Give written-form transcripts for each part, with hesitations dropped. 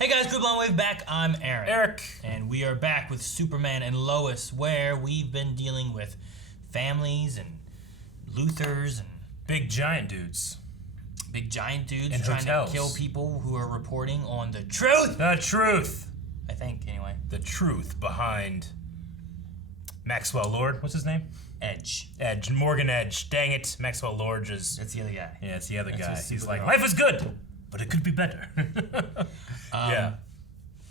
Hey guys, Group Long Wave back. I'm Aaron. Eric. And we are back with Superman and Lois, where we've been dealing with families and Luthers and big giant dudes. Big giant dudes and trying hotels. to kill people who are reporting on the truth. The truth. I think, anyway. The truth behind Maxwell Lord. What's his name? Edge. Morgan Edge. Dang it. Maxwell Lord is... That's the other guy. Yeah, it's the other guy. his He's Supergirl. like, life is good, but it could be better. Yeah.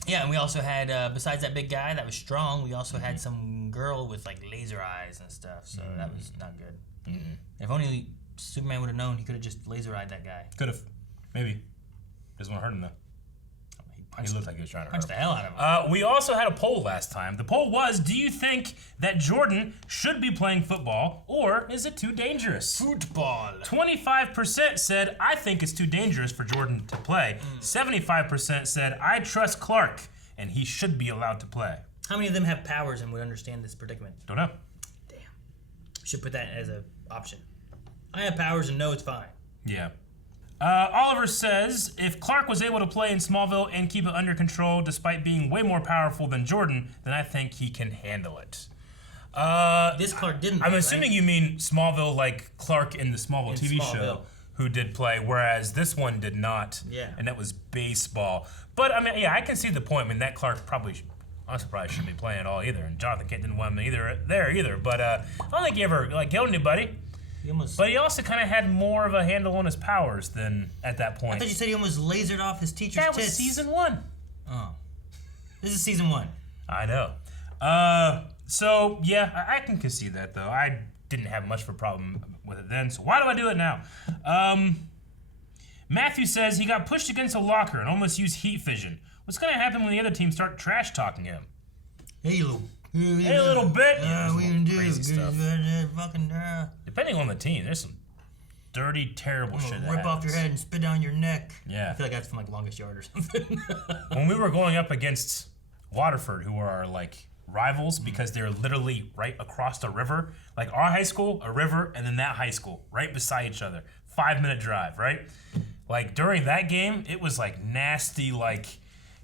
Yeah, and we also had, besides that big guy that was strong, we also had some girl with, like, laser eyes and stuff, so that was not good. If only Superman would have known, he could have just laser-eyed that guy. Could have. Maybe. Doesn't want to hurt him, though. He looked like he was trying to hurt Punched him. the hell out of him. We also had a poll last time. The poll was, do you think that Jordan should be playing football, or is it too dangerous? Football. 25% said, I think it's too dangerous for Jordan to play. 75% said, I trust Clark, and he should be allowed to play. How many of them have powers and would understand this predicament? Don't know. Damn. Should put that as an option. I have powers and know it's fine. Yeah. Oliver says, if Clark was able to play in Smallville and keep it under control despite being way more powerful than Jordan, then I think he can handle it. This Clark didn't. I'm assuming you mean Smallville like Clark in the Smallville TV show, Smallville. who did play, whereas this one did not. Yeah. And that was baseball. But, I mean, yeah, I can see the point. I mean, that Clark probably shouldn't be playing at all either. And Jonathan Kent didn't want him either. But I don't think he ever, killed anybody. But he also kind of had more of a handle on his powers than at that point. I thought you said he almost lasered off his teacher's That was tits. season 1. Oh. This is season 1. I know. So, yeah, I can concede that, though. I didn't have much of a problem with it then, so why do I do it now? Matthew says he got pushed against a locker and almost used heat vision. What's going to happen when the other team start trash-talking him? Hey, Hey, little bit. we can do crazy stuff. Fucking, Depending on the team, there's some dirty, terrible shit that rip off your happens. head and spit down your neck. Yeah. I feel like that's from Longest Yard or something. When we were going up against Waterford, who are our rivals because they're literally right across the river, like our high school, a river, and then that high school right beside each other, 5-minute drive, right? During that game, it was nasty.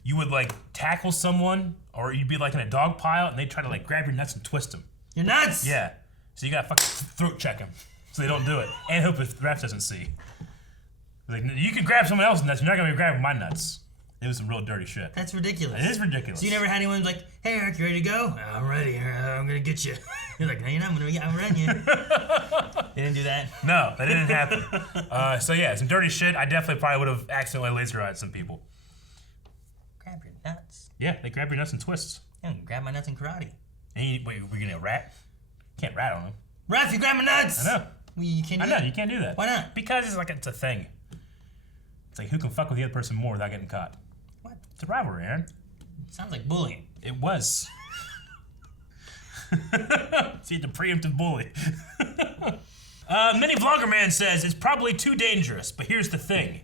You would tackle someone, or you'd be in a dog pile, and they'd try to grab your nuts and twist them. Your nuts. Yeah, so you gotta fucking throat check them so they don't do it, and hope the ref doesn't see. You can grab someone else's nuts, you're not gonna be grabbing my nuts. It was some real dirty shit. That's ridiculous. It is ridiculous. So you never had anyone like, hey Eric, you ready to go? I'm ready. I'm gonna get you. You're like, no, you're not. I'm running you. They didn't do that. No, that didn't happen. So yeah, some dirty shit. I definitely probably would have accidentally laser-eyed some people. Grab your nuts. Yeah, they grab your nuts and twists. Yeah, grab my nuts in karate. And wait, we're gonna rat? Can't rat on them. Ref, you grab my nuts. I know. Well, you can't do I know, that. you can't do that. Why not? Because it's a thing. It's who can fuck with the other person more without getting caught. What? It's a rivalry, Aaron. Sounds like bullying. It was. See, the preemptive bully. Mini Vlogger Man says, it's probably too dangerous, but here's the thing.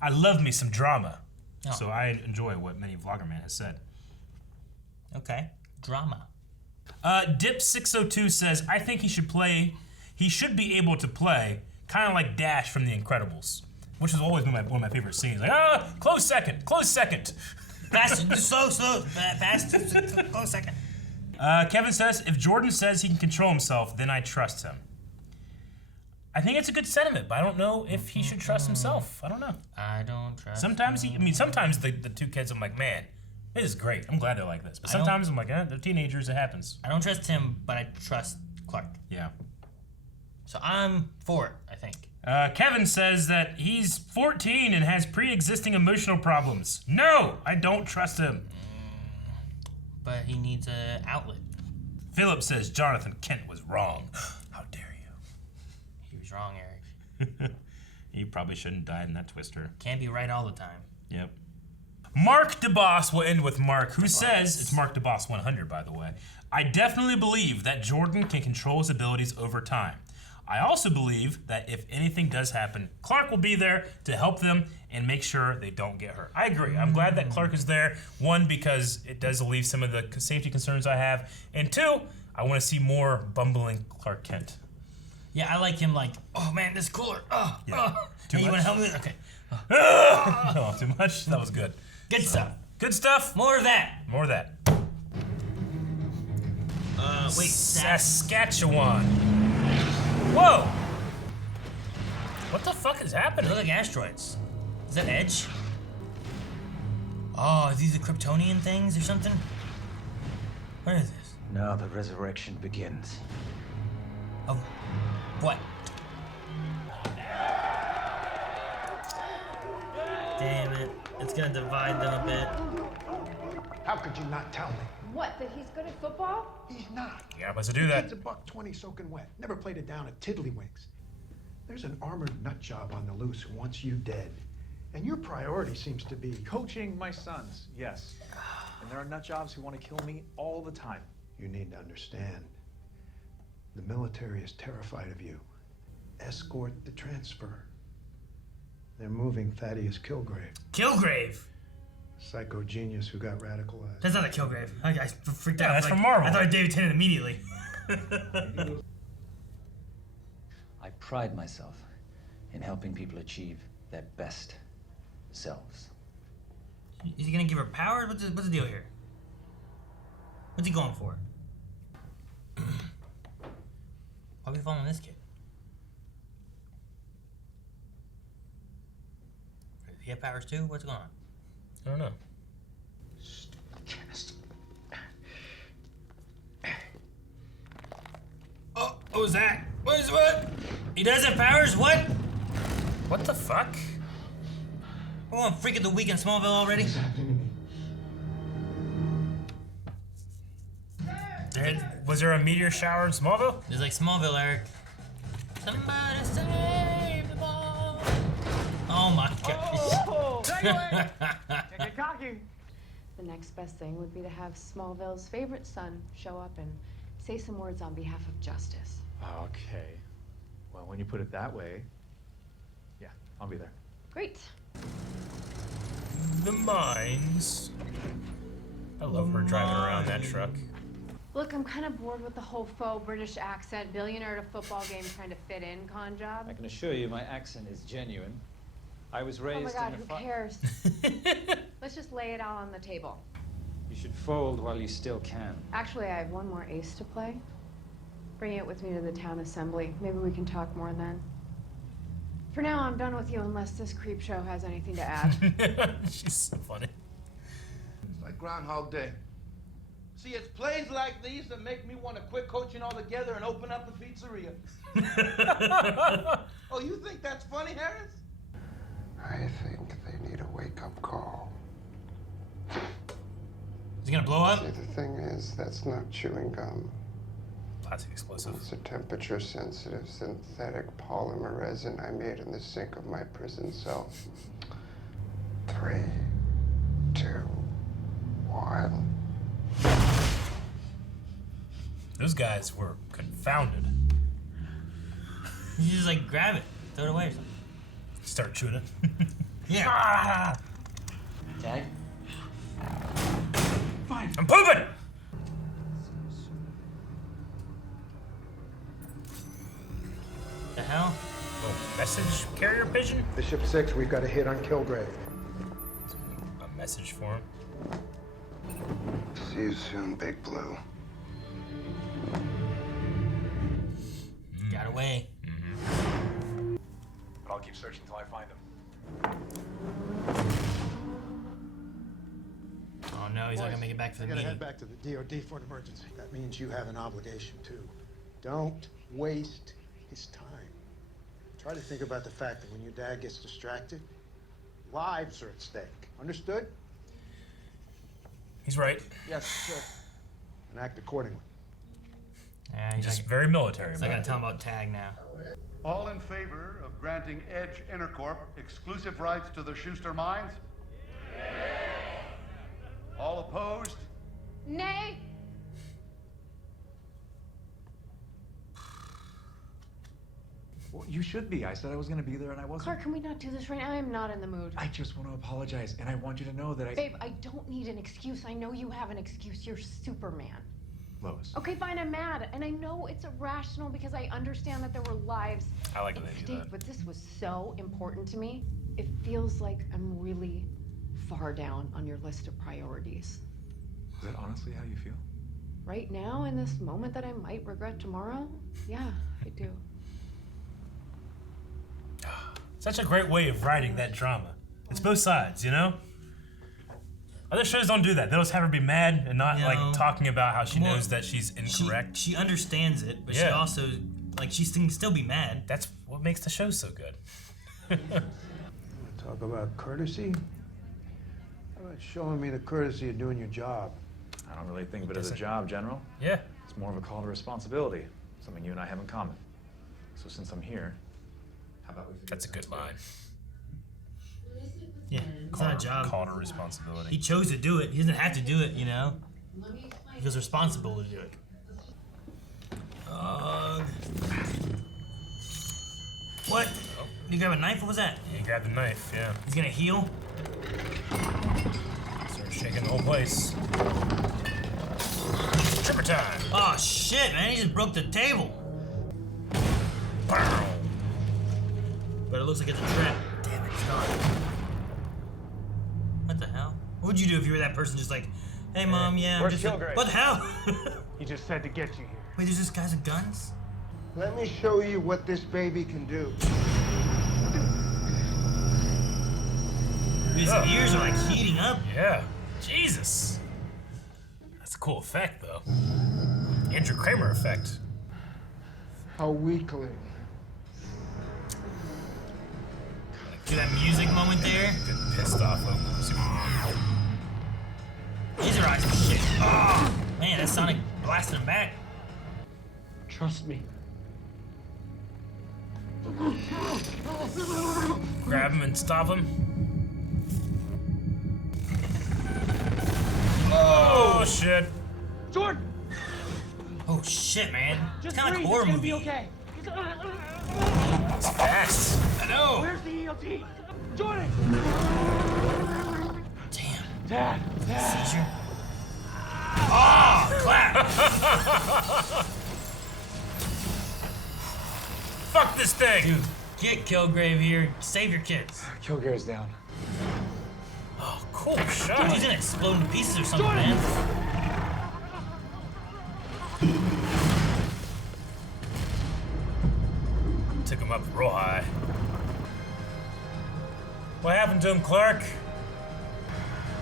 I love me some drama. Oh. So I enjoy what Mini Vlogger Man has said. Okay. Drama. Dip602 says, I think he should be able to play, kind of like Dash from The Incredibles, which has always been one of my favorite scenes. Close second. Fast, slow, fast, close second. Kevin says, if Jordan says he can control himself, then I trust him. I think it's a good sentiment, but I don't know if he should trust himself. I don't know. I don't trust Sometimes the two kids, I'm like, man, this is great. I'm glad they're like this. But sometimes I'm like, they're teenagers, it happens. I don't trust him, but I trust Clark. Yeah. So I'm for it, I think. Kevin says that he's 14 and has pre-existing emotional problems. No, I don't trust him. But he needs an outlet. Philip says Jonathan Kent was wrong. How dare you? He was wrong, Eric. He probably shouldn't die in that twister. Can't be right all the time. Yep. Mark DeBoss will end with Mark, who says, it's Mark DeBoss 100, by the way, I definitely believe that Jordan can control his abilities over time. I also believe that if anything does happen, Clark will be there to help them and make sure they don't get hurt. I agree. I'm glad that Clark is there. One, because it does alleviate some of the safety concerns I have. And two, I want to see more bumbling Clark Kent. Yeah, I like him oh man, this is cooler. Yeah. Hey, you want to help me with? Okay. No, too much? That was good. Good stuff. Good stuff. More of that. More of that. Wait, Saskatchewan. Whoa. What the fuck is They happening? look like asteroids. Is that Edge? Oh, are these the Kryptonian things or something? What is this? Now the resurrection begins. Oh, what? Damn it. It's gonna divide them a bit. How could you not tell me? What, that he's good at football? He's not. Yeah, I'm supposed to do that. Kid's a $120 soaking wet. Never played it down at Tiddlywinks. There's an armored nut job on the loose who wants you dead. And your priority seems to be Coaching my sons, yes. And there are nut jobs who want to kill me all the time. You need to understand. The military is terrified of you. Escort the transfer. They're moving Thaddeus Kilgrave, Kilgrave. psycho genius who got radicalized. That's not a Kilgrave. I freaked out. that's from Marvel. I thought David Tennant immediately. I pride myself in helping people achieve their best selves. Is he gonna give her power? What's the deal here? What's he going for? Why are we following this kid? Does he have powers too? What's going on? I don't know. Oh, what was that? What? He does have powers? What? What the fuck? We're on Freak of the Week in Smallville already? Was there a meteor shower in Smallville? It's like Smallville, Eric. Somebody save the ball. Oh my gosh. Get cocky. The next best thing would be to have Smallville's favorite son show up and say some words on behalf of justice. Okay. Well, when you put it that way, yeah, I'll be there. Great. The mines. I love her driving around that truck. Look, I'm kind of bored with the whole faux British accent, billionaire at a football game trying to fit in con job. I can assure you my accent is genuine. I was raised Oh my God, in who a cares? Let's just lay it all on the table. You should fold while you still can. Actually, I have one more ace to play. Bring it with me to the town assembly. Maybe we can talk more then. For now, I'm done with you unless this creep show has anything to add. She's so funny. It's like Groundhog Day. See, it's plays like these that make me want to quit coaching altogether and open up a pizzeria. Oh, you think that's funny, Harris? I think they need a wake-up call. Is he gonna blow up? See, the thing is, that's not chewing gum. Plastic explosive. It's a temperature-sensitive synthetic polymer resin I made in the sink of my prison cell. 3, 2, 1. Those guys were confounded. You just like grab it, throw it away or something. Start chewing it. Yeah. Ah! Tag? I'm pooping! The hell? Oh, message carrier pigeon? Bishop 6, we've got a hit on Kilgrave. A message for him. See you soon, Big Blue. Got away. But I'll keep searching until I find them. Oh no, he's not gonna make it back for I the gotta meeting. head back to the DOD for an emergency. That means you have an obligation too. Don't waste his time. Try to think about the fact that when your dad gets distracted, lives are at stake. Understood? He's right. Yes, sir. And act accordingly. Yeah, he's Just not, very military. he's not man. gonna tell him about tag now. All in favor of granting Edge Intercorp exclusive rights to the Schuster mines? All opposed? Nay. Well, you should be. I said I was going to be there and I wasn't. Clark, can we not do this right now? I am not in the mood. I just want to apologize and I want you to know that Babe, I don't need an excuse. I know you have an excuse. You're Superman. Lois. Okay, fine, I'm mad. And I know it's irrational because I understand that there were lives I like at that they do stake, that. but this was so important to me. It feels like I'm really far down on your list of priorities. Is that honestly how you feel? Right now, in this moment that I might regret tomorrow, yeah, I do. Such a great way of writing that drama. It's both sides, you know? Other shows don't do that. They just have her be mad and not like talking about how she knows that she's incorrect. She understands it, but she also, like, she can still be mad. That's what makes the show so good. Talk about courtesy? How about showing me the courtesy of doing your job? I don't really think of it as a job, General. Yeah. It's more of a call to responsibility, something you and I have in common. So since I'm here, how about we... That's a good line. Yeah, it's not a job. Call to responsibility. He chose to do it. He doesn't have to do it, you know? He feels responsible to do it. What? Oh. You grab a knife? What was that? He grabbed the knife, yeah. He's gonna heal? Start shaking the whole place. Tripper time! Oh shit, man, he just broke the table. Bow. But it looks like it's a trap. Damn it, it's not. What the hell? What would you do if you were that person just like, hey mom, yeah, I'm just... What the hell? He just said to get you here. Wait, there's just guys with guns? Let me show you what this baby can do. His ears are like heating up. Yeah. Jesus. That's a cool effect, though. Andrew Kramer effect. How weakling. See that music moment there? Getting pissed off of Superman. Laser eyes and shit. Oh, man, that Sonic blasted him back. Trust me. Grab him and stop him. Oh, shit. Jordan! Oh, shit, man. Just It's kind of like breathe. a horror It's gonna movie. be okay. It's fast. I know. Where's the ELT? Jordan! Damn. Dad! Seizure. Oh, clap. Fuck this thing. Dude, get Kilgrave here. Save your kids. Kilgare's down. Oh, cool Dude, shot. he's gonna explode in pieces or something, Jordan! man. Took him up real high. What happened to him, Clark?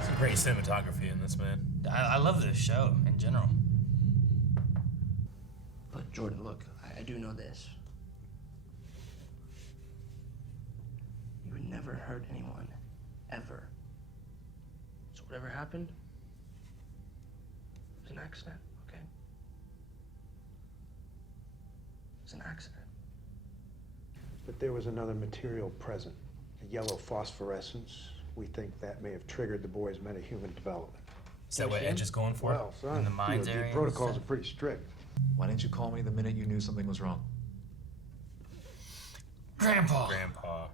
Some great cinematography in this, man. I love this show in general. But Jordan, look, I do know this. You would never hurt anyone, ever. So whatever happened, it was an accident, okay? It was an accident. But there was another material present, a yellow phosphorescence. We think that may have triggered the boy's metahuman development. Is that what Edge is going for? Well, son, In the mines the area and protocols are stuff? pretty strict. Why didn't you call me the minute you knew something was wrong? Grandpa. Grandpa.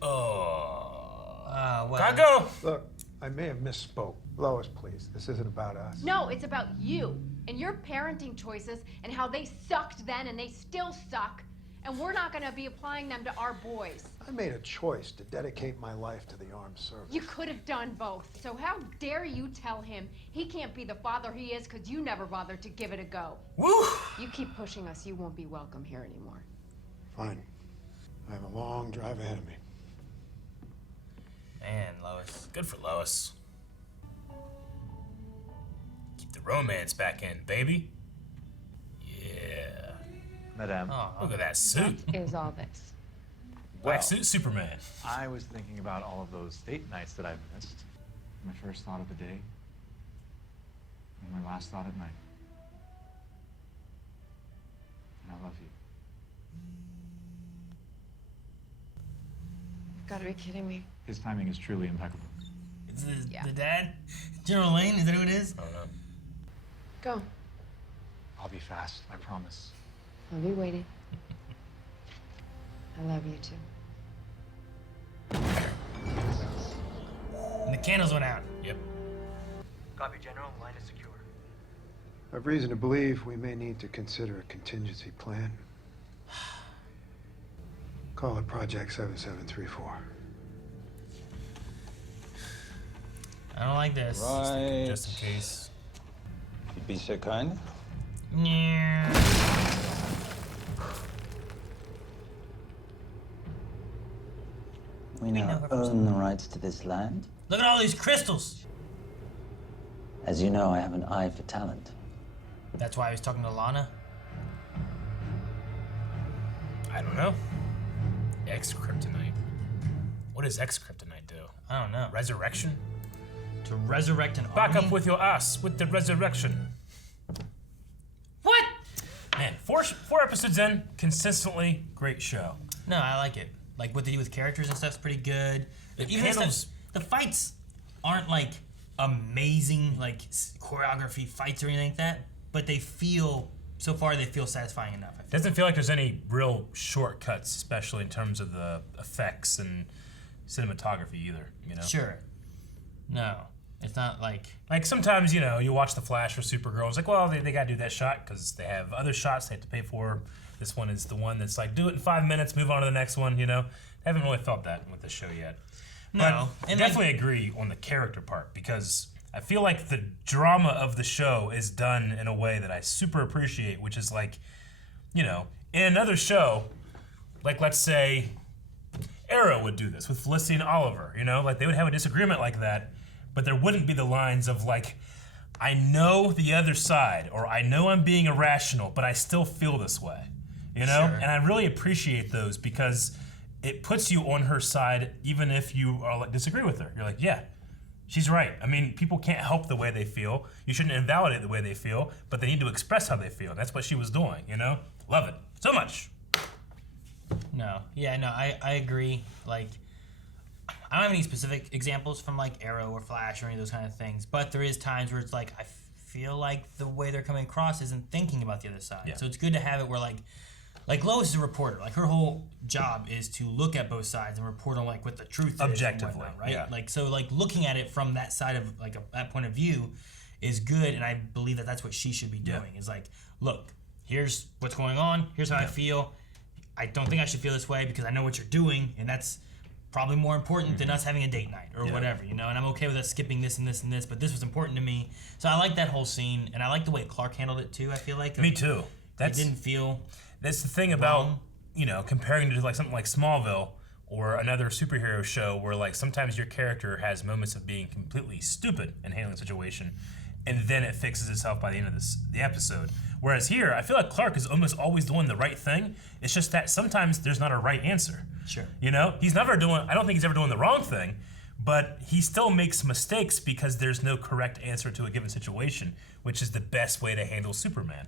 Oh. Well, Gotta go. Look, I may have misspoke. Lois, please, this isn't about us. No, it's about you and your parenting choices and how they sucked then and they still suck. And we're not gonna be applying them to our boys. I made a choice to dedicate my life to the armed service. You could have done both. So how dare you tell him he can't be the father he is because you never bothered to give it a go. Woo! You keep pushing us, you won't be welcome here anymore. Fine. I have a long drive ahead of me. Man, Lois. Good for Lois. Keep the romance back in, baby. Yeah. Madame, Oh, Look at that suit. Is all this. Black suit Superman. I was thinking about all of those date nights that I've missed. My first thought of the day, and my last thought at night. And I love you. You've got to be kidding me. His timing is truly impeccable. Is this Yeah. the dad? General Lane? Is that who it is? I don't know. Go. I'll be fast, I promise. I'll be waiting. I love you too. And the candles went out. Yep. Copy, General. Line is secure. I have reason to believe we may need to consider a contingency plan. Call it Project 7734. I don't like this. Right. Just in case. You'd be so kind. Yeah. We now own the rights to this land. Look at all these crystals. As you know, I have an eye for talent. That's why I was talking to Lana. I don't know. X-Kryptonite. What does X-Kryptonite do? I don't know. Resurrection? To resurrect an Back army? up with your ass with the resurrection. What? Man, four episodes in, consistently great show. No, I like it. Like what they do with characters and stuff's pretty good. Even the fights aren't like amazing, like choreography fights or anything like that, but they feel satisfying enough. Doesn't feel like there's any real shortcuts, especially in terms of the effects and cinematography either, you know? Sure. No. It's not like sometimes, you know, you watch The Flash or Supergirl, it's like, well, they gotta do that shot because they have other shots they have to pay for. This one is the one that's like, do it in 5 minutes, move on to the next one, you know? I haven't really felt that with the show yet. No. But I definitely agree on the character part because I feel like the drama of the show is done in a way that I super appreciate, which is like, you know, in another show, like let's say Arrow would do this with Felicity and Oliver, you know? Like they would have a disagreement like that, but there wouldn't be the lines of like, I know the other side, or I know I'm being irrational, but I still feel this way, you know? Sure. And I really appreciate those because it puts you on her side even if you are like, disagree with her. You're like, yeah, she's right. I mean, people can't help the way they feel. You shouldn't invalidate the way they feel, but they need to express how they feel. That's what she was doing, you know? Love it so much. No. Yeah, no, I agree. Like, I don't have any specific examples from like Arrow or Flash or any of those kind of things, but there is times where it's like, I feel like the way they're coming across isn't thinking about the other side. Yeah. So it's good to have it where like Lois is a reporter. Like her whole job is to look at both sides and report on like what the truth is. Objectively, and whatnot, right? yeah. Like, so like looking at it from that side of like that point of view is good, and I believe that that's what she should be doing. Is like, look, here's what's going on. Here's how I feel. I don't think I should feel this way because I know what you're doing, and that's probably more important than us having a date night or whatever, you know, and I'm okay with us skipping this and this and this, but this was important to me. So I like that whole scene, and I like the way Clark handled it too, I feel like. Me too. It didn't feel That's the thing about, you know, comparing to like something like Smallville or another superhero show where like sometimes your character has moments of being completely stupid in handling the situation, and then it fixes itself by the end of the episode. Whereas here, I feel like Clark is almost always doing the right thing. It's just that sometimes there's not a right answer. Sure. You know, I don't think he's ever doing the wrong thing, but he still makes mistakes because there's no correct answer to a given situation, which is the best way to handle Superman.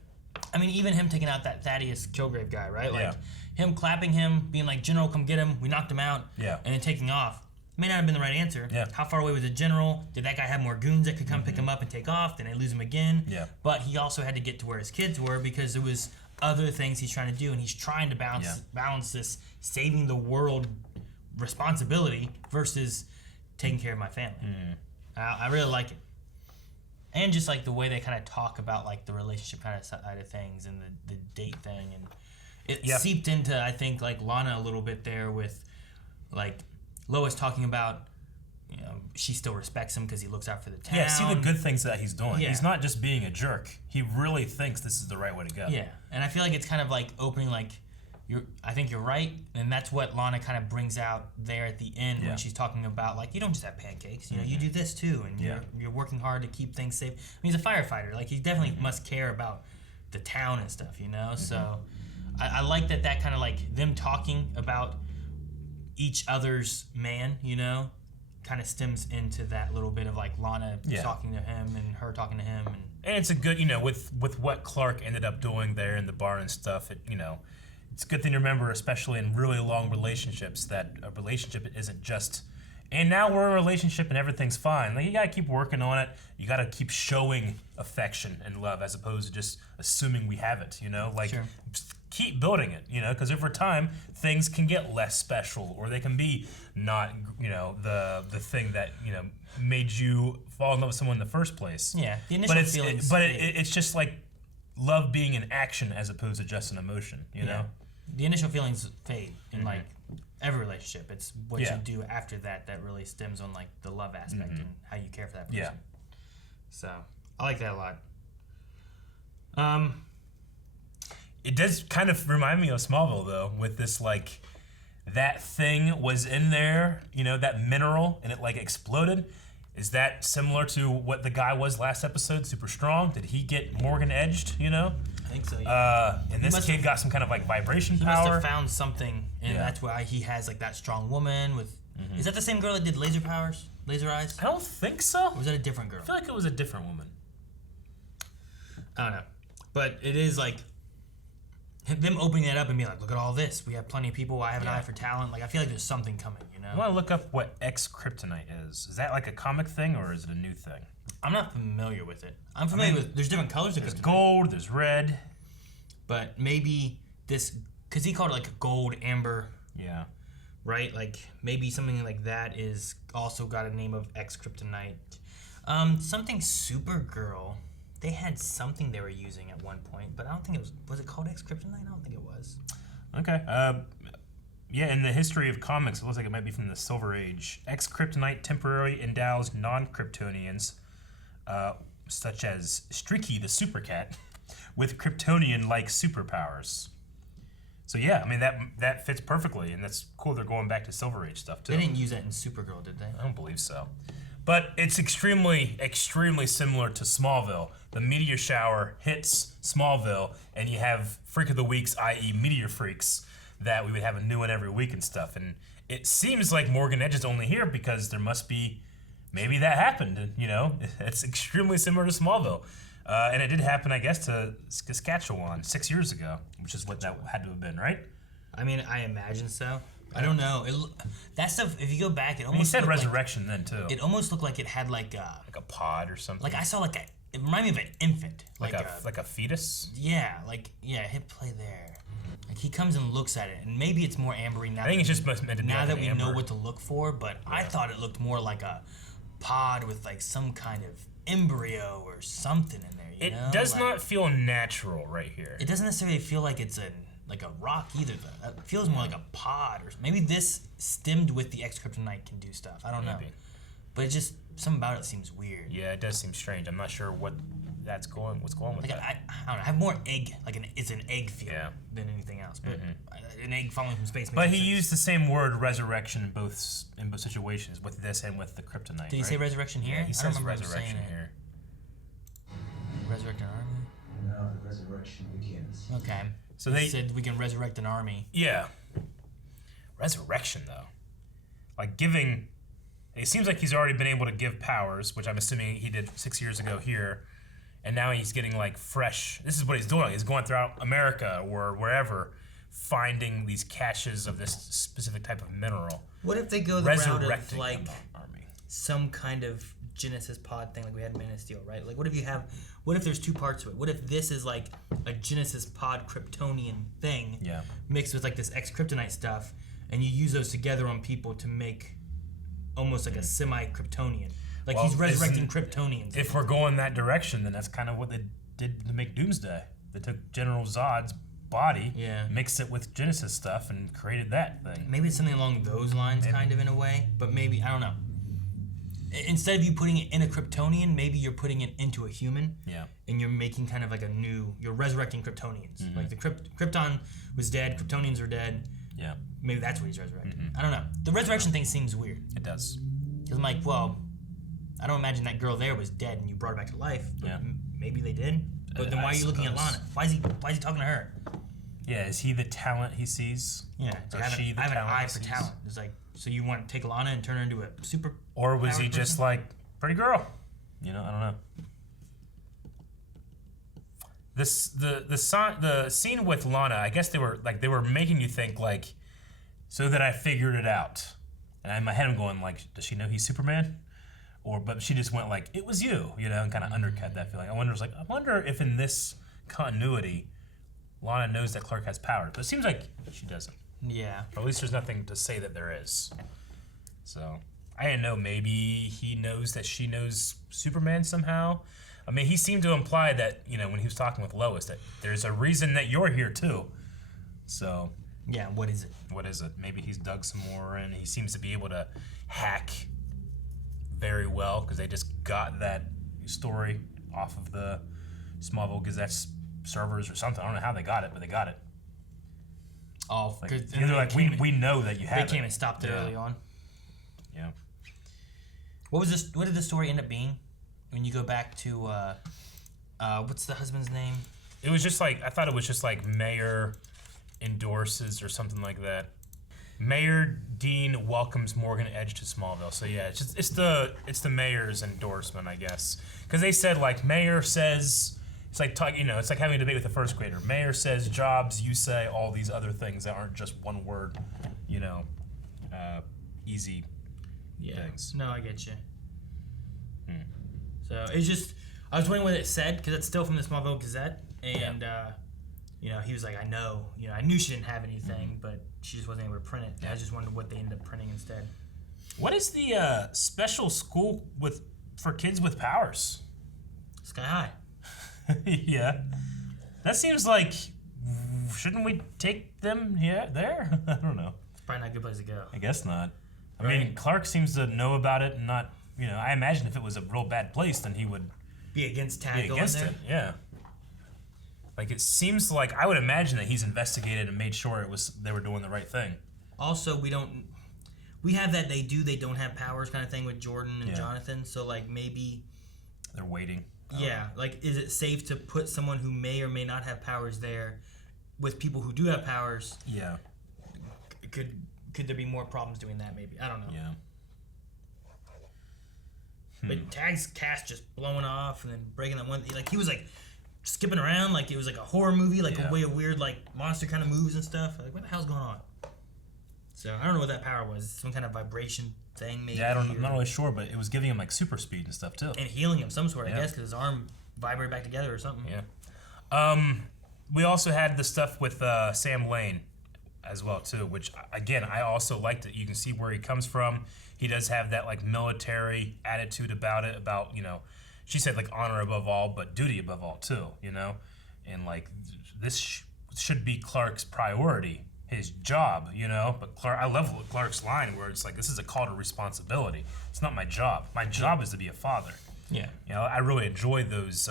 I mean, even him taking out that Thaddeus Kilgrave guy, right? Like, Yeah. him clapping him, being like, General, come get him. We knocked him out. Yeah. And then taking off. May not have been the right answer. Yeah. How far away was the General? Did that guy have more goons that could come pick him up and take off? Then they lose him again. Yeah. But he also had to get to where his kids were because there was other things he's trying to do, and he's trying to balance this saving the world responsibility versus taking care of my family. I really like it. And just like the way they kind of talk about like the relationship kind of side of things and the date thing, and it seeped into, I think, like Lana a little bit there with like Lois talking about, you know, she still respects him because he looks out for the town. Yeah, see the good things that he's doing. Yeah. He's not just being a jerk. He really thinks this is the right way to go. Yeah, and I feel like it's kind of like opening like, I think you're right, and that's what Lana kind of brings out there at the end when she's talking about like, you don't just have pancakes, you know, you do this too, and you're working hard to keep things safe. I mean, he's a firefighter, like he definitely must care about the town and stuff, you know. So I like that kind of like them talking about each other's man, you know, kind of stems into that little bit of like Lana talking to him and her talking to him, and it's a good, you know, with what Clark ended up doing there in the bar and stuff. It, you know, it's a good thing to remember, especially in really long relationships, that a relationship isn't just, and now we're in a relationship and everything's fine. Like, you gotta keep working on it. You gotta keep showing affection and love as opposed to just assuming we have it, you know? Like, just keep building it, you know? Because over time, things can get less special, or they can be not, you know, the thing that, you know, made you fall in love with someone in the first place. Yeah, the initial feelings. It's just like love being an action as opposed to just an emotion, you know? The initial feelings fade in like every relationship. It's what Yeah. you do after that that really stems on like the love aspect and how you care for that person. Yeah. So I like that a lot. It does kind of remind me of Smallville though, with this like that thing was in there, you know, that mineral, and it like exploded. Is that similar to what the guy was last episode, super strong? Did he get Morgan edged, you know? I think so, yeah. And this kid got some kind of like vibration He power. must have found something, and that's why he has like that strong woman with... Is that the same girl that did laser powers? Laser eyes? I don't think so. Or was that a different girl? I feel like it was a different woman. I don't know. But it is like... them opening that up and being like, look at all this. We have plenty of people. I have an eye for talent. Like, I feel like there's something coming, you know? I want to look up what X-Kryptonite is. Is that like a comic thing, or is it a new thing? I'm not familiar with it. I'm familiar with... There's different colors. There's gold, there's red. But maybe this... Because he called it like a gold, amber... Yeah. Right? Like, maybe something like that is also got a name of X-Kryptonite. Something Supergirl... They had something they were using at one point, but I don't think it was... Was it called X-Kryptonite? I don't think it was. Okay. Yeah, in the history of comics, it looks like it might be from the Silver Age. X-Kryptonite temporarily endows non-Kryptonians, such as Streaky the Supercat, with Kryptonian-like superpowers. So yeah, I mean, that fits perfectly, and that's cool they're going back to Silver Age stuff, too. They didn't use that in Supergirl, did they? I don't believe so. But it's extremely, extremely similar to Smallville. The meteor shower hits Smallville, and you have Freak of the Weeks, i.e. Meteor Freaks, that we would have a new one every week and stuff. And it seems like Morgan Edge is only here because there must be, maybe that happened, and, you know? It's extremely similar to Smallville. And it did happen, I guess, to Saskatchewan 6 years ago, which is what that had to have been, right? I mean, I imagine so. I don't know. That stuff, if you go back, it almost... He said looked resurrection then, too. It almost looked like it had like a... Like a pod or something. Like I saw like a... It reminded me of an infant. Like a fetus? Yeah, hit play there. Like he comes and looks at it, and maybe it's more ambery now. I think it's just meant to be now like that an we amber. know what to look for. But I thought it looked more like a pod with like some kind of embryo or something in there. You know? It does like, not feel natural right here. It doesn't necessarily feel like it's a rock either. Though it feels more like a pod, or maybe this stemmed with the X-Kryptonite can do stuff. I don't know, but it just something about it seems weird. Yeah, it does seem strange. I'm not sure what's going with like that. I don't know. I have more egg, it's an egg feel than anything else. But an egg falling from space. But he used the same word resurrection in both situations, with this and with the kryptonite. Did he say resurrection here? Yeah, he I says don't remember him resurrection saying here. Resurrect an army. Now the resurrection begins. Okay. So they said we can resurrect an army. Yeah. Resurrection though, like giving. It seems like he's already been able to give powers, which I'm assuming he did 6 years ago here, and now he's getting like fresh. This is what he's doing. He's going throughout America or wherever, finding these caches of this specific type of mineral. What if they go the route of Resurrecting like army. some kind of Genesis pod thing like we had in Man of Steel, right? Like what if there's two parts to it? What if this is like a Genesis pod Kryptonian thing mixed with like this X-Kryptonite stuff, and you use those together on people to make almost like a semi-Kryptonian. Like he's resurrecting Kryptonians. If we're going that direction, then that's kind of what they did to make Doomsday. They took General Zod's body, mixed it with Genesis stuff, and created that thing. Maybe it's something along those lines, kind of in a way, but maybe, I don't know. Instead of you putting it in a Kryptonian, maybe you're putting it into a human. Yeah. And you're making kind of like you're resurrecting Kryptonians. Like the Krypton was dead, Kryptonians are dead. Yeah. Maybe that's what he's resurrecting. I don't know. The resurrection thing seems weird. It does. Because I'm like, well, I don't imagine that girl there was dead and you brought her back to life. But maybe they did. But then why are you looking at Lana? Why is he talking to her? Yeah, is he the talent he sees? Yeah. Or she the I have an talent eye he for sees? talent. It's like, so you want to take Lana and turn her into a super Or was he powered just person? like, pretty girl? You know, I don't know. The scene with Lana, I guess they were making you think like, so that I figured it out. And in my head I'm going like, does she know he's Superman? But she just went like, it was you, you know, and kind of undercut that feeling. I wonder if in this continuity, Lana knows that Clark has power, but it seems like she doesn't. Yeah. Or at least there's nothing to say that there is. So I didn't know. Maybe he knows that she knows Superman somehow. I mean, he seemed to imply that, you know, when he was talking with Lois, that there's a reason that you're here too. So Yeah, what is it? What is it? Maybe he's dug some more, and he seems to be able to hack very well because they just got that story off of the Smallville Gazette's servers or something. I don't know how they got it, but they got it. Oh, like, they're like, we know that you have it. They came and stopped it early on. Yeah. What was this? What did the story end up being? When you go back to, what's the husband's name? It was just like, I thought it was just like Mayor endorses or something like that. Mayor Dean welcomes Morgan Edge to Smallville. So yeah, it's the mayor's endorsement, I guess, because they said like Mayor says it's like it's like having a debate with a first grader. Mayor says jobs, you say all these other things that aren't just one word, easy things. No, I get you. So it's just I was wondering what it said because it's still from the Smallville Gazette, and he was like, I know, I knew she didn't have anything, but she just wasn't able to print it. I just wondered what they ended up printing instead. What is the special school for kids with powers? Sky High. Yeah, that seems like shouldn't we take them there? I don't know. It's probably not a good place to go. I guess not. I mean, Clark seems to know about it and not. I imagine if it was a real bad place, then he would be against Tag going there. It. Yeah. Like it seems like I would imagine that he's investigated and made sure they were doing the right thing. Also, we have that they don't have powers kind of thing with Jordan and Jonathan. So like maybe they're waiting. Yeah, like is it safe to put someone who may or may not have powers there with people who do have powers? Yeah. Could there be more problems doing that? Maybe I don't know. Yeah. But Tag's cast just blowing off and then breaking that one. Like he was like skipping around like it was like a horror movie, like a way of weird like monster kind of moves and stuff. Like what the hell's going on? So I don't know what that power was. Some kind of vibration thing, maybe. Yeah, I'm not really sure, but it was giving him like super speed and stuff too. And healing him some sort, I guess, because his arm vibrated back together or something. Yeah. We also had the stuff with Sam Lane as well too, which again I also liked it. You can see where he comes from. He does have that like military attitude about it. About she said like honor above all, but duty above all too. And like this should be Clark's priority. His job, but I love Clark's line where it's like, this is a call to responsibility. It's not my job. My job is to be a father. Yeah. I really enjoy those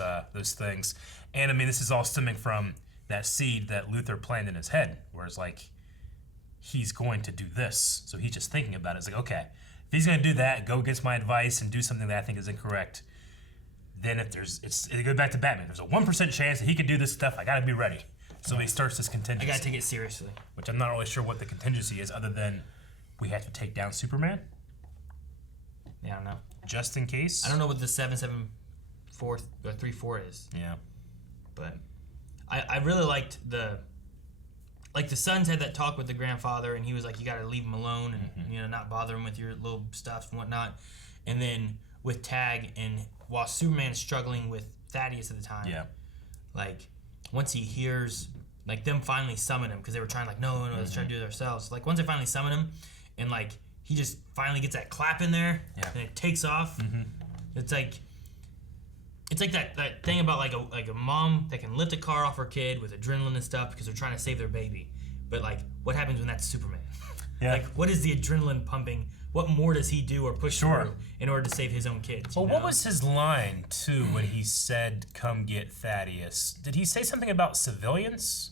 things. And I mean, this is all stemming from that seed that Luther planted in his head, where it's like, he's going to do this. So he's just thinking about it. It's like, okay, if he's going to do that, go against my advice and do something that I think is incorrect, then it goes back to Batman. There's a 1% chance that he could do this stuff. I got to be ready. So he starts this contingency. I gotta take it seriously. Which I'm not really sure what the contingency is, other than we have to take down Superman. Yeah, I don't know. Just in case. I don't know what the 774 or 34 is. Yeah. But I really liked the sons had that talk with the grandfather, and he was like, you gotta leave him alone and not bother him with your little stuff and whatnot. And then with Tag, and while Superman's struggling with Thaddeus at the time, like. Once he hears, like, them finally summon him, because they were trying, like, no, let's try to do it ourselves. Like, once they finally summon him, and, like, he just finally gets that clap in there, and it takes off. It's like that thing about, like a mom that can lift a car off her kid with adrenaline and stuff because they're trying to save their baby. But, like, what happens when that's Superman? Yeah. Like, what is the adrenaline pumping? What more does he do or push through in order to save his own kids? Well, what was his line, too, when he said, come get Thaddeus? Did he say something about civilians?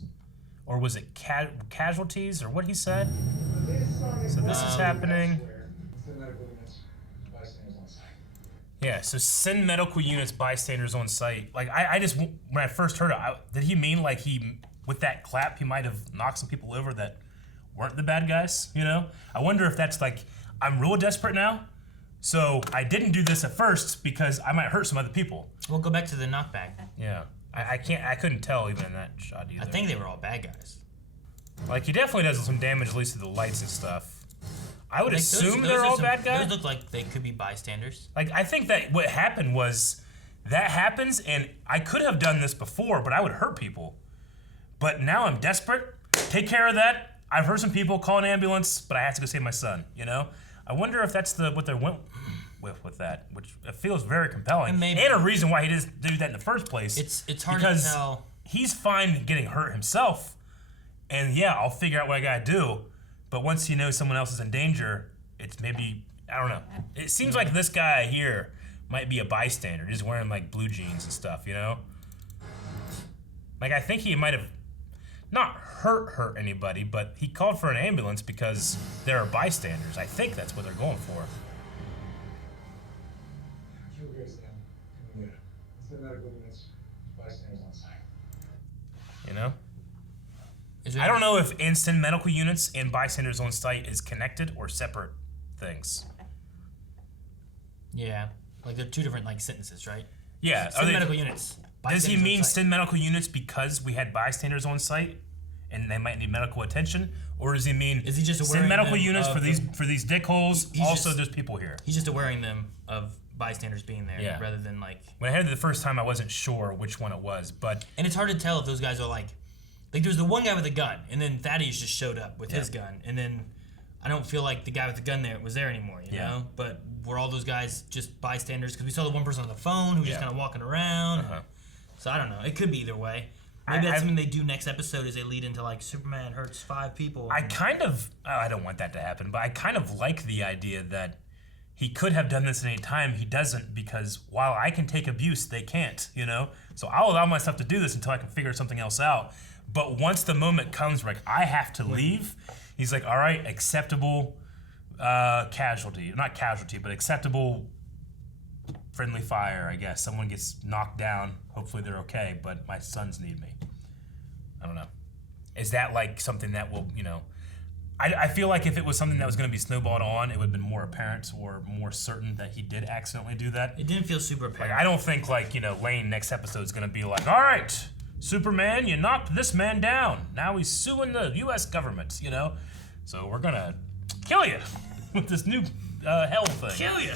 Or was it casualties? Or what he said? So this is happening. Yeah, so send medical units, bystanders on site. Like, I just, when I first heard it, did he mean like with that clap, he might have knocked some people over that weren't the bad guys, I wonder if that's like, I'm real desperate now, so I didn't do this at first because I might hurt some other people. We'll go back to the knockback. Yeah, I couldn't tell even in that shot either. I think they were all bad guys. Like he definitely does some damage, at least to the lights and stuff. I would assume they're all bad guys. Those look like they could be bystanders. Like I think that what happened was that happens, and I could have done this before, but I would hurt people. But now I'm desperate. Take care of that. I've heard some people call an ambulance, but I have to go save my son. I wonder if that's what they went with that, which it feels very compelling, and a reason why he didn't do that in the first place. It's hard to tell. He's fine getting hurt himself, And yeah, I'll figure out what I gotta do. But once he knows someone else is in danger, it's maybe, I don't know. It seems like this guy here might be a bystander. He's wearing like blue jeans and stuff, you know? Like, I think he might have not hurt anybody, but he called for an ambulance because there are bystanders. I think that's what they're going for. You know? I don't know if instant medical units and bystanders on site is connected or separate things. Yeah. Like, they're two different, like, sentences, right? Yeah. Send medical units. Does he mean send medical units because we had bystanders on site and they might need medical attention? Or does he mean is he just send medical units for these dickholes? Also, there's people here. He's just awareing them of bystanders being there rather than, like... When I heard it the first time, I wasn't sure which one it was, but... And it's hard to tell if those guys are, like there's the one guy with a gun, and then Thaddeus just showed up with his gun, and then I don't feel like the guy with the gun there was there anymore, you know? But were all those guys just bystanders? Because we saw the one person on the phone who was just kind of walking around. So I don't know. It could be either way. Maybe that's something they do next episode is they lead into, like, Superman hurts 5 people. I kind of... I don't want that to happen, but I kind of like the idea that he could have done this at any time. He doesn't, because while I can take abuse, they can't, you know? So I'll allow myself to do this until I can figure something else out. But once the moment comes where, like, I have to leave, he's like, all right, acceptable casualty. Not casualty, but acceptable friendly fire, I guess. Someone gets knocked down. Hopefully they're okay, but my sons need me. I don't know. Is that, like, something that will, you know... I feel like if it was something that was going to be snowballed on, it would have been more apparent or more certain that he did accidentally do that. It didn't feel super apparent. Like, I don't think, like, you know, Lane next episode is going to be like, all right, Superman, you knocked this man down. Now he's suing the U.S. government, you know? So we're going to kill you with this new hell thing. Kill you?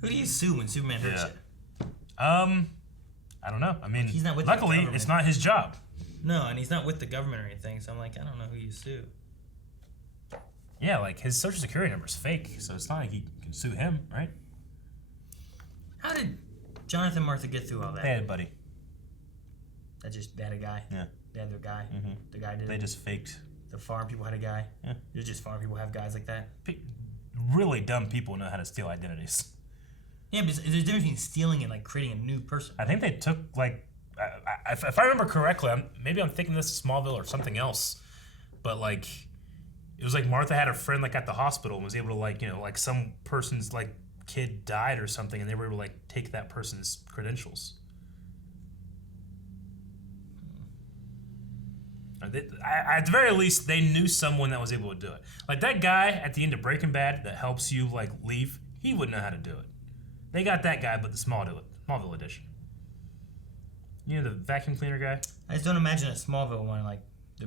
Who do you sue when Superman hurts you? I don't know. I mean, he's not with luckily, it's not his job. No, and he's not with the government or anything, so I'm like, I don't know who you sue. Yeah, like, his social security number's fake, so it's not like you can sue him, right? How did Jonathan and Martha get through all that? They had a buddy. They had a guy? Yeah. They had their guy? Mm-hmm. The guy did They it? just faked. The farm people had a guy? Yeah. There's just farm people have guys like that? Really dumb people know how to steal identities. Yeah, but there's a difference between stealing and, like, creating a new person. I think they took, like... if I remember correctly, maybe I'm thinking this is Smallville or something else, but, like, it was like Martha had a friend, like, at the hospital and was able to, like, you know, like, some person's, like, kid died or something, and they were able to, like, take that person's credentials. At the very least, they knew someone that was able to do it. Like, that guy at the end of Breaking Bad that helps you, like, leave, he wouldn't know how to do it. They got that guy, but the Smallville edition. You know, the vacuum cleaner guy? I just don't imagine a Smallville one, like,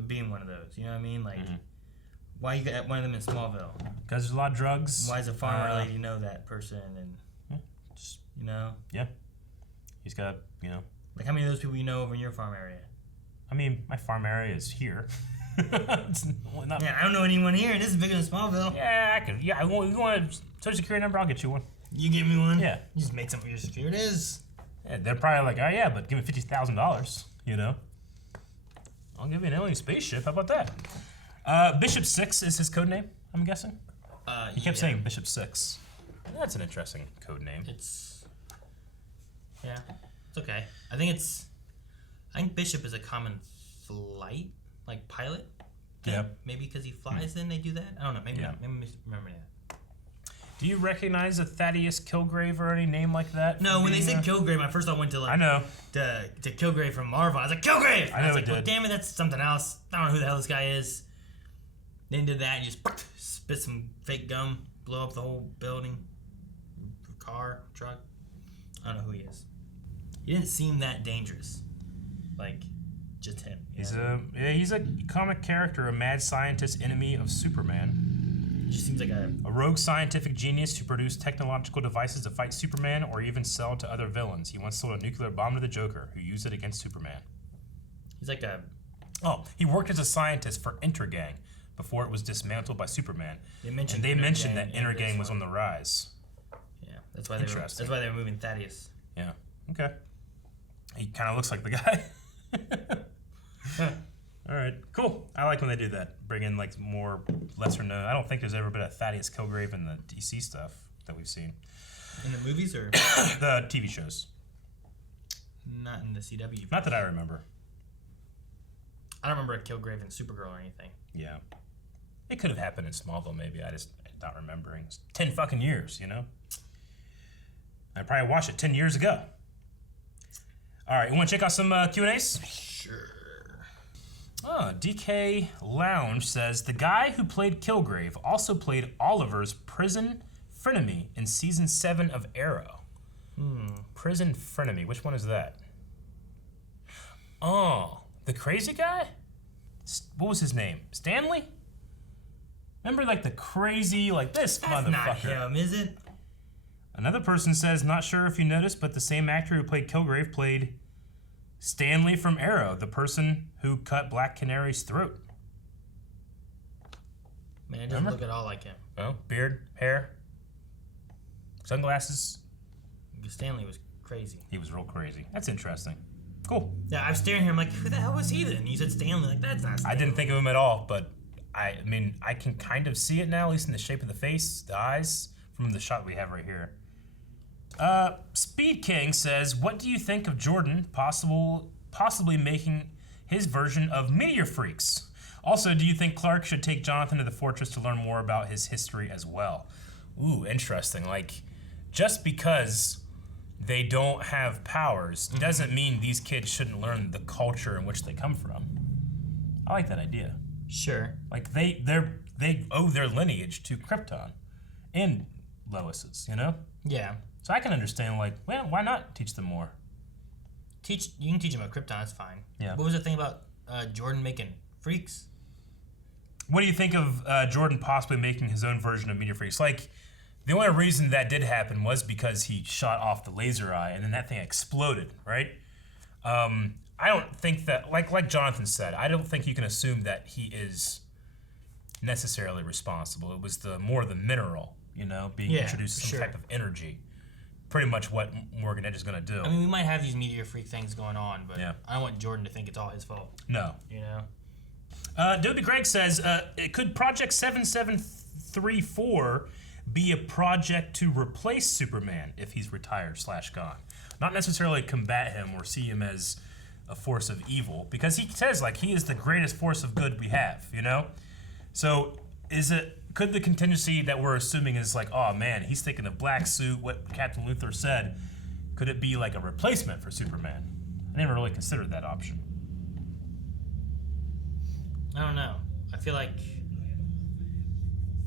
being one of those. You know what I mean? Like, why you got one of them in Smallville? Because there's a lot of drugs. Why does a farmer lady know that person? And, just, you know? Yeah. He's got, you know. Like, how many of those people you know over in your farm area? I mean, my farm area is here. Yeah, I don't know anyone here. This is bigger than Smallville. Yeah, I could. Yeah, you want a social security number? I'll get you one. You give me one? Yeah. You just make something for your security. It is. Yeah, they're probably like, oh yeah, but give me $50,000, you know? I'll give you an alien spaceship. How about that? Bishop 6 is his code name, I'm guessing? He kept saying Bishop 6. That's an interesting code name. Yeah, it's okay. I think Bishop is a common flight, like pilot. Yeah. Maybe because he flies, then they do that? I don't know. Maybe not. Maybe I remember that. Do you recognize a Thaddeus Kilgrave or any name like that? No, when they said Kilgrave, my first thought went to, like... I know. To Kilgrave from Marvel. I was like, Kilgrave! I know was like, it well, did. damn it, that's something else. I don't know who the hell this guy is. Then did that and just spit some fake gum, blow up the whole building, car, truck. I don't know who he is. He didn't seem that dangerous. Like, just him. He's a comic character, a mad scientist enemy of Superman. He just seems like a rogue scientific genius who produced technological devices to fight Superman or even sell to other villains. He once sold a nuclear bomb to the Joker, who used it against Superman. He's like a... Oh, he worked as a scientist for Intergang before it was dismantled by Superman. They mentioned that Intergang was on the rise. Yeah, that's why they were moving Thaddeus. Yeah. Okay. He kind of looks like the guy. All right, cool. I like when they do that. Bring in like more lesser known. I don't think there's ever been a Thaddeus Kilgrave in the DC stuff that we've seen. In the movies or the TV shows? Not in the CW. Not that I remember. I don't remember a Kilgrave in Supergirl or anything. Yeah, it could have happened in Smallville. Maybe I just not remembering. It's 10 fucking years, you know. I probably watched it 10 years ago. All right, you want to check out some Q&As? Sure. Oh, DK Lounge says, the guy who played Kilgrave also played Oliver's prison frenemy in season 7 of Arrow. Prison frenemy, which one is that? Oh, the crazy guy? What was his name? Stanley? Remember like the crazy, like this That's motherfucker. not him, is it? Another person says, not sure if you noticed, but the same actor who played Kilgrave played Stanley from Arrow, the person who cut Black Canary's throat. Man, it doesn't look at all like him. Oh, beard, hair, sunglasses. Stanley was crazy. He was real crazy. That's interesting. Cool. Yeah, I was staring at him like, who the hell was he then? You said Stanley, like, that's not Stanley. I didn't think of him at all, but I mean, I can kind of see it now, at least in the shape of the face, the eyes, from the shot we have right here. Speed King says, what do you think of Jordan possibly making his version of Meteor Freaks? Also, do you think Clark should take Jonathan to the fortress to learn more about his history as well? Ooh, interesting. Like, just because they don't have powers doesn't mean these kids shouldn't learn the culture in which they come from. I like that idea. Sure. Like, they owe their lineage to Krypton and Lois's, you know? Yeah. So I can understand, like, well, why not teach them more? You can teach them about Krypton, that's fine. Yeah. What was the thing about Jordan making freaks? What do you think of Jordan possibly making his own version of Meteor Freaks? Like, the only reason that did happen was because he shot off the laser eye, and then that thing exploded, right? I don't think that, like Jonathan said, I don't think you can assume that he is necessarily responsible. It was more the mineral, you know, being introduced to some type of energy. Pretty much what Morgan Edge is going to do. I mean, we might have these Meteor Freak things going on, but I don't want Jordan to think it's all his fault. No. You know? Dobie Greg says, could Project 7734 be a project to replace Superman if he's retired / gone? Not necessarily combat him or see him as a force of evil, because he says, like, he is the greatest force of good we have, you know? So could the contingency that we're assuming is like, oh man, he's thinking of black suit, what Captain Luthor said, could it be like a replacement for Superman? I never really considered that option. I don't know. I feel like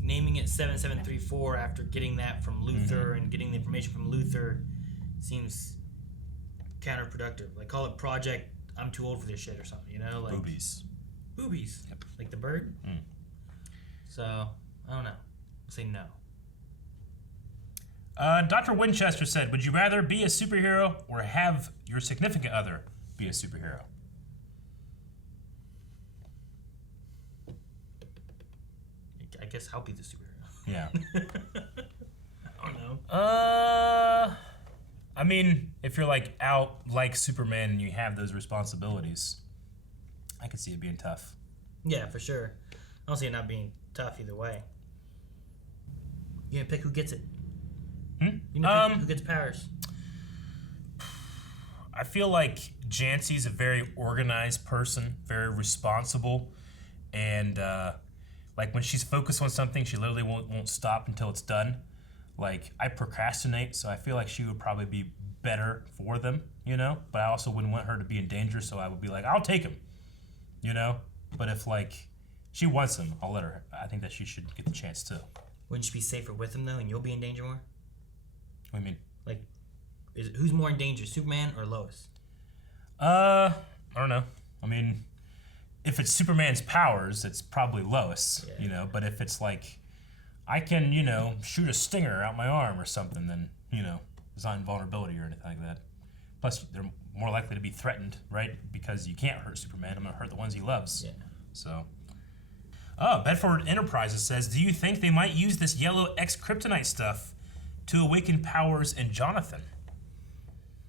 naming it 7734 after getting that from Luthor and getting the information from Luthor seems counterproductive. Like, call it Project I'm Too Old for This Shit or something, you know? Like, Boobies. Boobies. Yep. Like the bird? So, I don't know. I'll say no. Dr. Winchester said, would you rather be a superhero or have your significant other be a superhero? I guess I'll be the superhero. Yeah. I don't know. I mean, if you're like out like Superman and you have those responsibilities, I could see it being tough. Yeah, for sure. I don't see it not being tough either way. You gonna pick who gets it? You know, who gets powers? I feel like Jancy's a very organized person, very responsible, and like when she's focused on something, she literally won't stop until it's done. Like, I procrastinate, so I feel like she would probably be better for them, you know? But I also wouldn't want her to be in danger, so I would be like, I'll take him, you know? But if, like, she wants him, I'll let her. I think that she should get the chance too. Wouldn't you be safer with him, though, and you'll be in danger more? What do you mean? Like, who's more in danger, Superman or Lois? I don't know. I mean, if it's Superman's powers, it's probably Lois, you know? But if it's like, I can, you know, shoot a stinger out my arm or something, then, you know, there's not invulnerability or anything like that. Plus, they're more likely to be threatened, right? Because you can't hurt Superman. I'm going to hurt the ones he loves. Yeah. So. Oh, Bedford Enterprises says, do you think they might use this yellow X-Kryptonite stuff to awaken powers in Jonathan?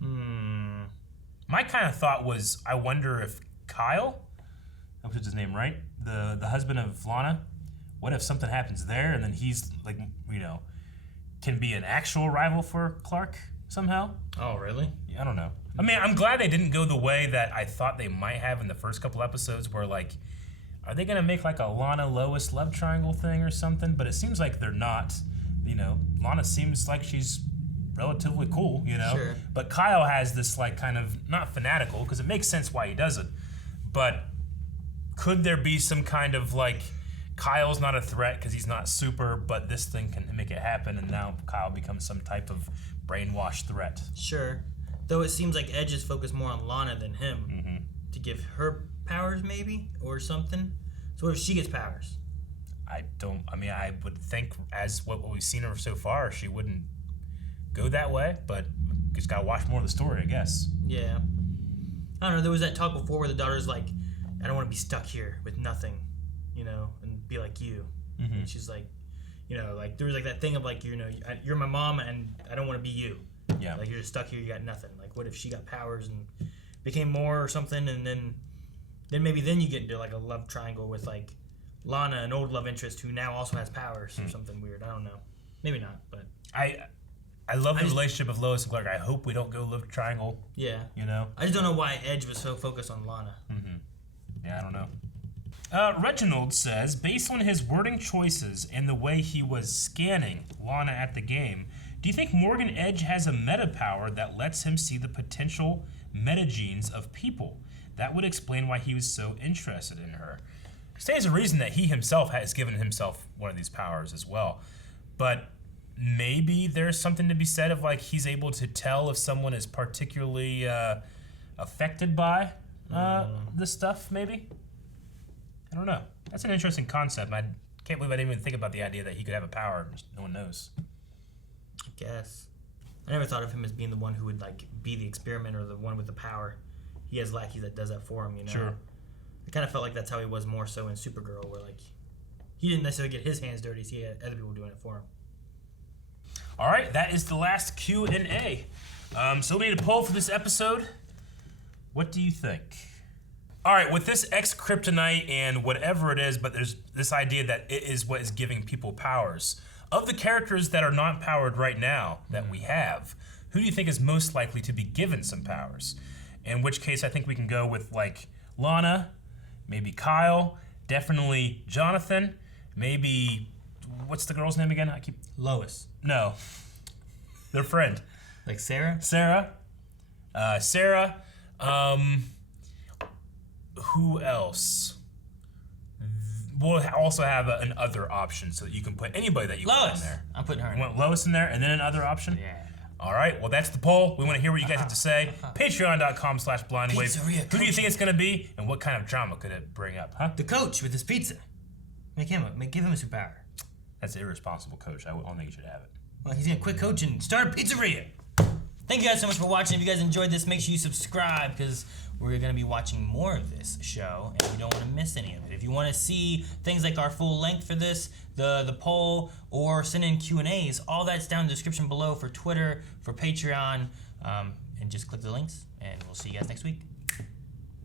My kind of thought was, I wonder if Kyle Which is his name, right? The husband of Lana. What if something happens there, and then he's like, can be an actual rival for Clark somehow? Oh, really? Yeah, I don't know. I mean, I'm glad they didn't go the way that I thought they might have in the first couple episodes, where like, are they gonna make like a Lana Lois love triangle thing or something? But it seems like they're not. Lana seems like she's relatively cool, Sure. But Kyle has this like kind of not fanatical, because it makes sense why he does it, but could there be some kind of like Kyle's not a threat because he's not super, but this thing can make it happen, and now Kyle becomes some type of brainwashed threat? Sure. Though it seems like Edge is focused more on Lana than him to give her powers, maybe, or something. So what if she gets powers? I would think, as what we've seen her so far, she wouldn't go that way, but just gotta watch more of the story, I guess. Yeah. I don't know, there was that talk before where the daughter's like, I don't want to be stuck here with nothing, and be like you. And she's like, like there was like that thing of like, you're my mom and I don't want to be you. Yeah. Like you're just stuck here, you got nothing. Like what if she got powers and became more or something, and then maybe you get into like a love triangle with like Lana, an old love interest who now also has powers or something weird. I don't know. Maybe not, but I love the relationship of Lois and Clark. I hope we don't go love triangle. Yeah. I just don't know why Edge was so focused on Lana. Yeah, I don't know. Reginald says, based on his wording choices and the way he was scanning Lana at the game, do you think Morgan Edge has a meta power that lets him see the potential metagenes of people? That would explain why he was so interested in her. Stands a reason that he himself has given himself one of these powers as well. But maybe there's something to be said of like he's able to tell if someone is particularly affected by this stuff, maybe? I don't know. That's an interesting concept. I can't believe I didn't even think about the idea that he could have a power. No one knows. I guess. I never thought of him as being the one who would like be the experiment or the one with the power. He has lackeys that does that for him, Sure. I kind of felt like that's how he was more so in Supergirl, where like he didn't necessarily get his hands dirty, so he had other people doing it for him. All right, that is the last Q&A. So we need a poll for this episode. What do you think? All right, with this X-Kryptonite and whatever it is, but there's this idea that it is what is giving people powers. Of the characters that are not powered right now that we have, who do you think is most likely to be given some powers? In which case, I think we can go with like Lana, maybe Kyle, definitely Jonathan, maybe, what's the girl's name again? Lois. No. Their friend. Like Sarah? Sarah. Who else? We'll also have an other option so that you can put anybody that you want in there. I'm putting her in. You want Lois in there and then another option? Yeah. All right, well, that's the poll. We want to hear what you guys have to say. Patreon.com/blindwave. Who do you think it's going to be, and what kind of drama could it bring up, huh? The coach with his pizza. Give him a superpower. That's an irresponsible coach. I don't think you should have it. Well, he's going to quit coaching and start a pizzeria. Thank you guys so much for watching. If you guys enjoyed this, make sure you subscribe, because we're going to be watching more of this show, and you don't want to miss any of it. If you want to see things like our full length for this, the poll, or send in Q&As, all that's down in the description below for Twitter, for Patreon, and just click the links, and we'll see you guys next week.